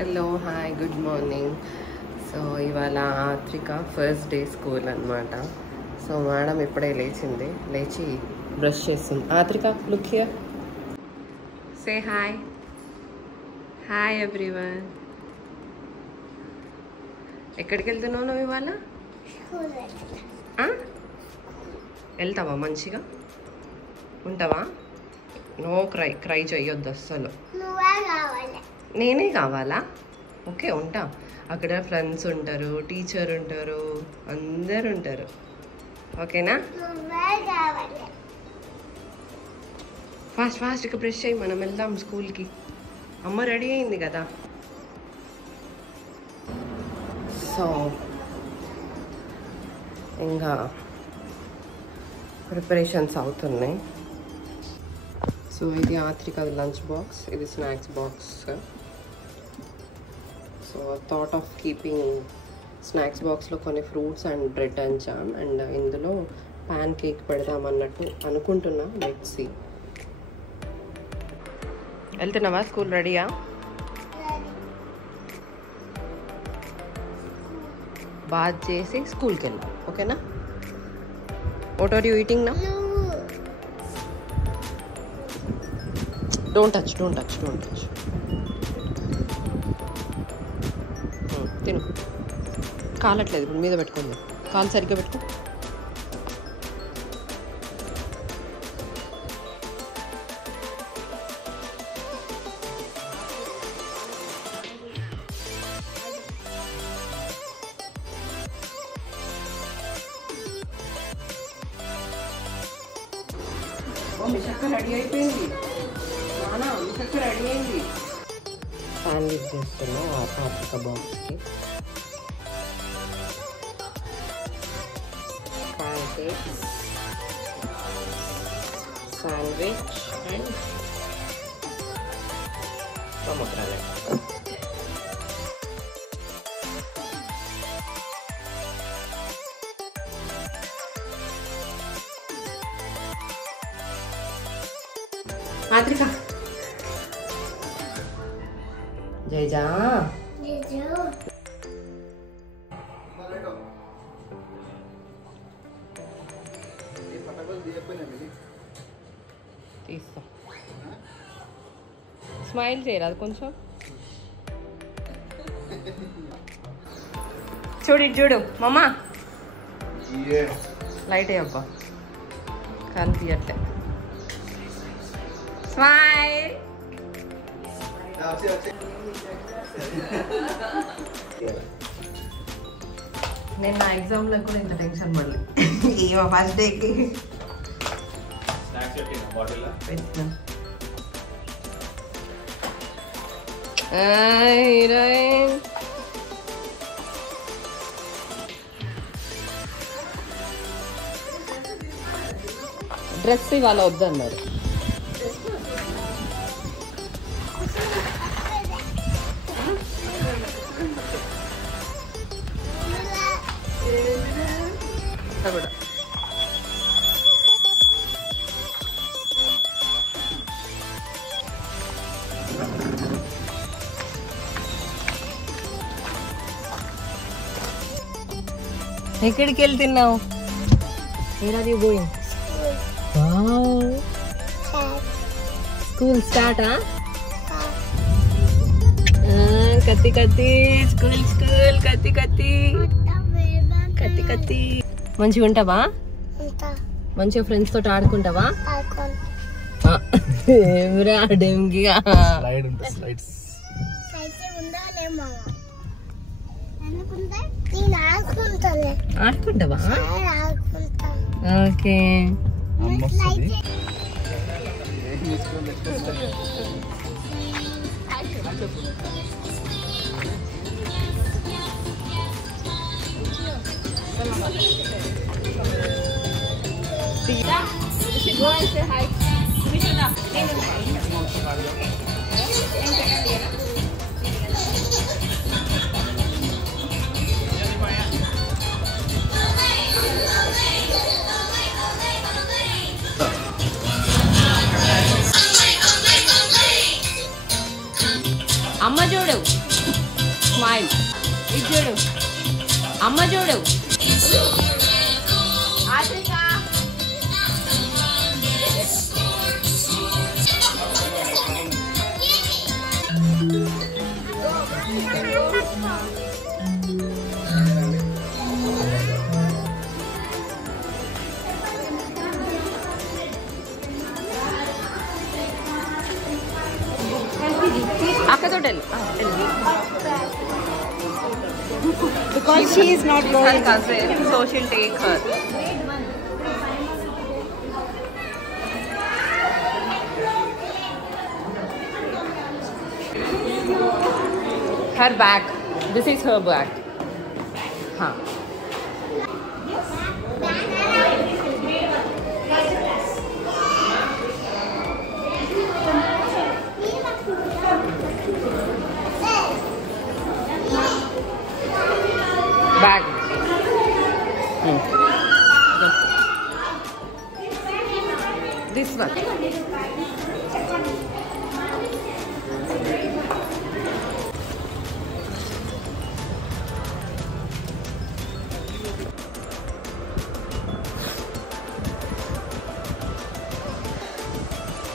Hello hi good morning. So ఇవాళ Athrika first day school అనమాట. So madam ఇప్పుడే లేచి బ్రష్ చేస్తుంది. Athrika look here, say hi. Hi everyone. ఎక్కడికి వెళ్తున్నావు నువ్వు ఇవాళ? వెళ్తావా? మంచిగా ఉంటావా? నో క్రై చెయ్యొద్దు అస్సలు. నేనే కావాలా? ఓకే ఉంటా. అక్కడ ఫ్రెండ్స్ ఉంటారు, టీచర్ ఉంటారు, అందరు ఉంటారు. ఓకేనా? ఫాస్ట్గా బ్రష్ చేయి, మనం వెళ్దాం స్కూల్కి. అమ్మ రెడీ అయింది కదా. సో ఇంకా ప్రిపరేషన్స్ అవుతున్నాయి. సో ఇది ఆత్రిక లంచ్ బాక్స్, ఇది snacks box. So thought of keeping snacks బాక్స్లో కొన్ని fruits and bread and jam, and ఇందులో ప్యాన్ కేక్ పెడదామన్నట్టు అనుకుంటున్నా. Let's see. వెళ్తున్నావా స్కూల్? రెడీయా? బాత్ చేసి స్కూల్కి వెళ్దాం. ఓకేనా? What are you eating now? Don't touch. తిను. కాలట్లేదు ఇప్పుడు, మీద పెట్టుకుంది. కాలు సరిగ్గా పెట్టుకో. మీ చక్క రెడీ అయిపోయింది. రెడీ అయింది. శాండ్విచ్ చేస్తున్నా ఆత్రిక బాక్స్కి. Pancake, sandwich and pomegranate. Athrika జైజా తీస్తా. స్మైల్ చేయరాదు కొంచెం. చూడు మమ్మా. లైట్ అయ్యబ్బా, కనిపించట్లే. స్మైల్. నేను నా ఎగ్జామ్లో కూడా ఇంత టెన్షన్ మళ్ళీ ఈ ఫస్ట్ డేకి హీరోయిన్. డ్రెస్ ఇవాళ వద్దన్నారు. కూడా ఎక్కడికి వెళ్తున్నావు? Where are you going? School start. కత్తి స్కూల్ కత్తి. మంచిగా ఉంటావా? మంచిగా ఫ్రెండ్స్ తోటి ఆడుకుంటావా? ఆడుకుంటావా? Okay. Go and say hi. అమ్మ చూడు. స్మైల్. ఇది చూడు, అమ్మ చూడు. అక్కతో because she is not going. Her cousin, so she'll take her. Her bag. This is her bag. Huh. Bag. This one.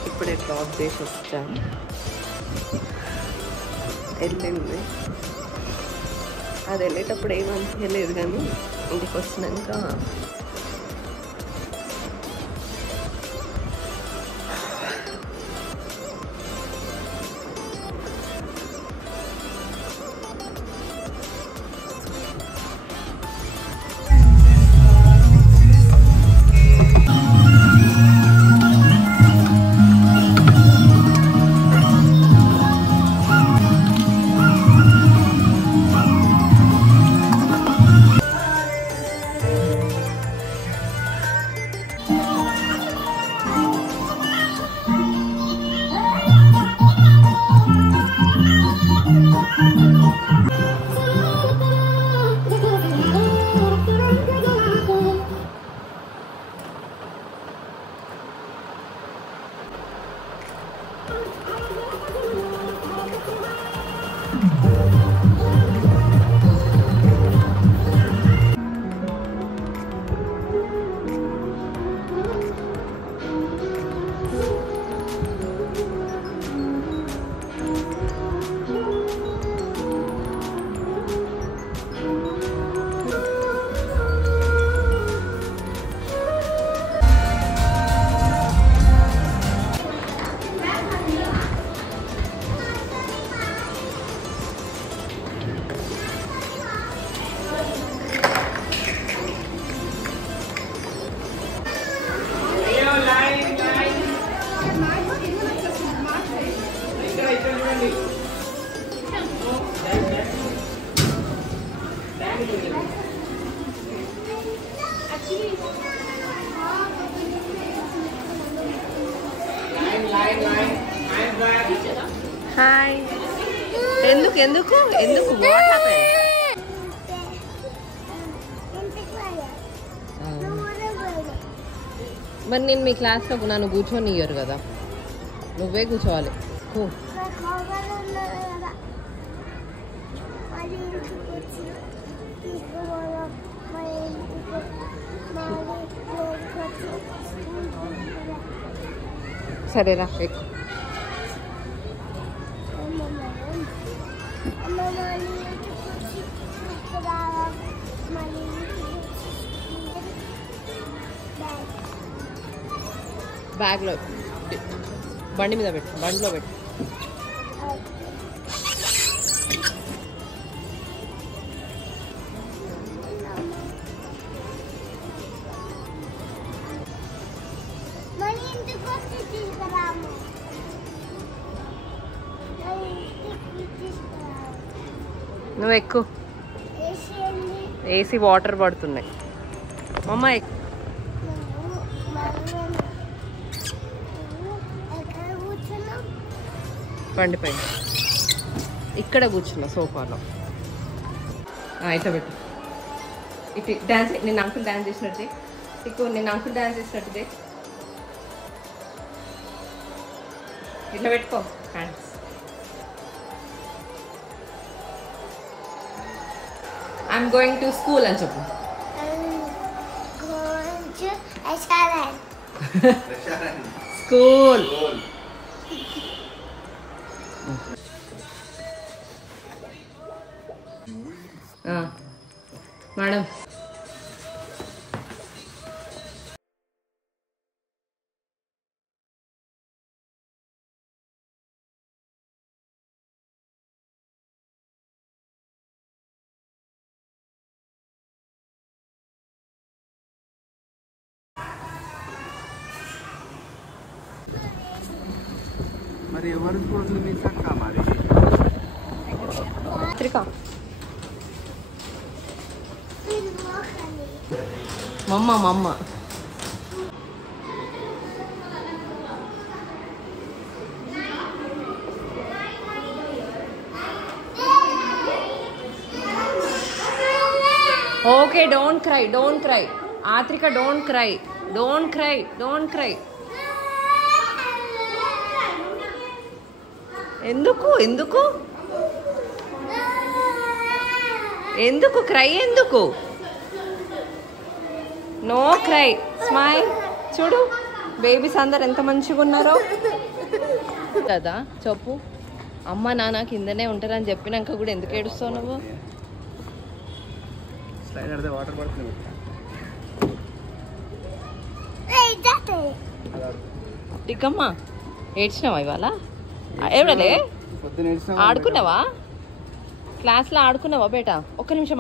ఇప్పుడే డ్రాప్ చేసి వచ్చాను. వెళ్ళింది. అది వెళ్ళేటప్పుడు ఏమనిపించలేదు కానీ ఇంటికి వచ్చినాక హాయ్. ఎందుకు ఎందుకు ఎందుకు వాట్ హ్యాపెన్? మరి నేను మీ క్లాస్లో నన్ను కూర్చొని ఇయ్యరు కదా, నువ్వే కూర్చోవాలి. సరేరా ఎక్కువ. బ్యాగ్లో బండి మీద పెట్టు, బండిలో పెట్టు. నువ్వు ఎక్కువ. ఏసీ వాటర్ పడుతున్నాయి. అమ్మ బండి పైన ఇక్కడ కూర్చున్నా సోఫాలో. ఇట్లా పెట్టు. ఇటు డాన్స్, నేను అంకుల్ డాన్స్ చేసినట్టు ఇకు, నేను అంకుల్ డాన్స్ చేసినట్టుదే ఇట్లా పెట్టుకో hands. I'm going to school అని చెప్పు. స్కూల్. మేడం మరి ఎవరు స్కూల్ మిస్ అక్క మరి త్రికా మమ్మ okay don't cry Athrika don't cry. ఎందుకు క్రై ఎందుకు? No cry, smile. చూడు బేబీస్ అందరు ఎంత మంచిగా ఉన్నారో కదా. చెప్పు అమ్మ నాన్న కిందనే ఉంటారని చెప్పినాక కూడా ఎందుకు ఏడుస్తావు నువ్వు? వాటర్ పడుతుంది. టిక్కమ్మా ఏడ్చినావా ఇవాళ? ఏడలే ఆడుకున్నావా? క్లాస్లో ఆడుకున్నావా బేటా? ఒక్క నిమిషం.